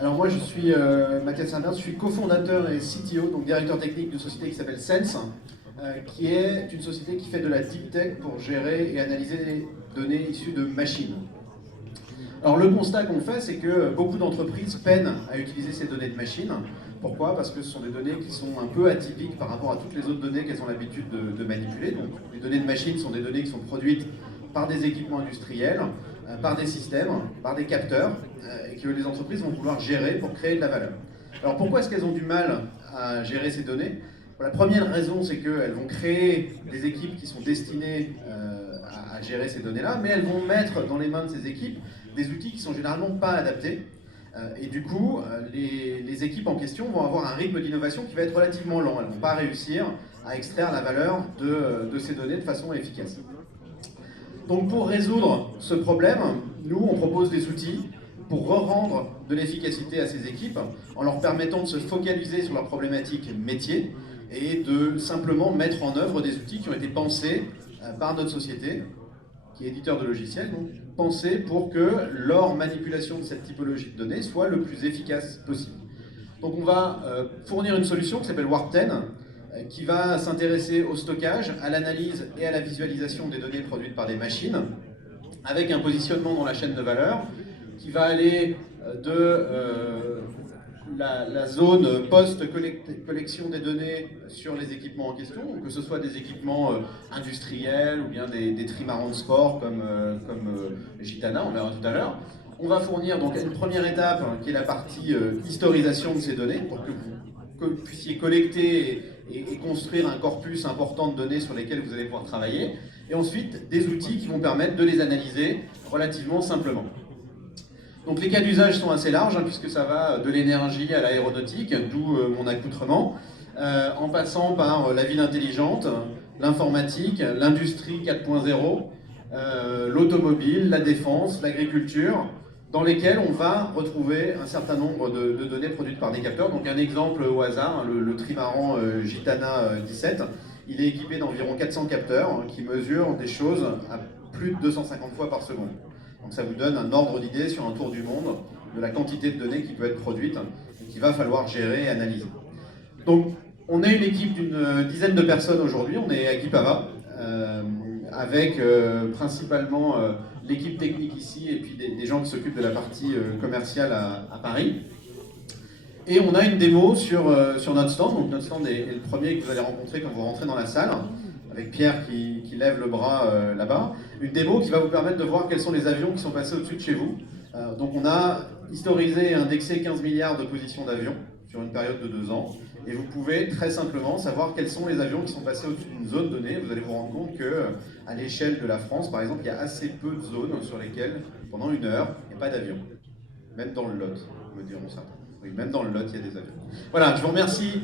Alors moi je suis Mathias Sanders, je suis cofondateur et CTO, donc directeur technique d'une société qui s'appelle Sense, qui est une société qui fait de la deep tech pour gérer et analyser des données issues de machines. Alors le constat qu'on fait, c'est que beaucoup d'entreprises peinent à utiliser ces données de machines. Pourquoi? Parce que ce sont des données qui sont un peu atypiques par rapport à toutes les autres données qu'elles ont l'habitude de manipuler. Donc les données de machines sont des données qui sont produites par des équipements industriels, par des systèmes, par des capteurs, et que les entreprises vont vouloir gérer pour créer de la valeur. Alors pourquoi est-ce qu'elles ont du mal à gérer ces données? La première raison, c'est qu'elles vont créer des équipes qui sont destinées à gérer ces données-là, mais elles vont mettre dans les mains de ces équipes des outils qui ne sont généralement pas adaptés. Et du coup, les équipes en question vont avoir un rythme d'innovation qui va être relativement lent. Elles ne vont pas réussir à extraire la valeur de ces données de façon efficace. Donc pour résoudre ce problème, nous, on propose des outils pour rendre de l'efficacité à ces équipes en leur permettant de se focaliser sur leurs problématiques métiers et de simplement mettre en œuvre des outils qui ont été pensés par notre société, qui est éditeur de logiciels, donc pensés pour que leur manipulation de cette typologie de données soit le plus efficace possible. Donc on va fournir une solution qui s'appelle Warp 10, qui va s'intéresser au stockage, à l'analyse et à la visualisation des données produites par des machines, avec un positionnement dans la chaîne de valeur qui va aller de la zone post-collection des données sur les équipements en question, que ce soit des équipements industriels ou bien des trimarans de sport comme Gitana, on verra tout à l'heure. On va fournir donc une première étape qui est la partie historisation de ces données pour que vous puissiez collecter et construire un corpus important de données sur lesquelles vous allez pouvoir travailler. Et ensuite, des outils qui vont permettre de les analyser relativement simplement. Donc les cas d'usage sont assez larges, puisque ça va de l'énergie à l'aéronautique, d'où mon accoutrement, en passant par la ville intelligente, l'informatique, l'industrie 4.0, l'automobile, la défense, l'agriculture, dans lesquels on va retrouver un certain nombre de données produites par des capteurs. Donc un exemple au hasard, le trimaran Gitana 17, il est équipé d'environ 400 capteurs qui mesurent des choses à plus de 250 fois par seconde. Donc ça vous donne un ordre d'idée sur un tour du monde de la quantité de données qui peut être produite et qu'il va falloir gérer et analyser. Donc on est une équipe d'une dizaine de personnes aujourd'hui, on est à Guipava, avec principalement l'équipe technique ici et puis des gens qui s'occupent de la partie commerciale à Paris. Et on a une démo sur notre stand. Donc notre stand est le premier que vous allez rencontrer quand vous rentrez dans la salle, avec Pierre qui lève le bras là-bas. Une démo qui va vous permettre de voir quels sont les avions qui sont passés au-dessus de chez vous. Donc on a historisé et indexé 15 milliards de positions d'avions sur une période de 2 ans. Et vous pouvez très simplement savoir quels sont les avions qui sont passés au-dessus d'une zone donnée. Vous allez vous rendre compte qu'à l'échelle de la France, par exemple, il y a assez peu de zones sur lesquelles, pendant 1 heure, il n'y a pas d'avion. Même dans le Lot, me diront ça. Oui, même dans le Lot, il y a des avions. Voilà, je vous remercie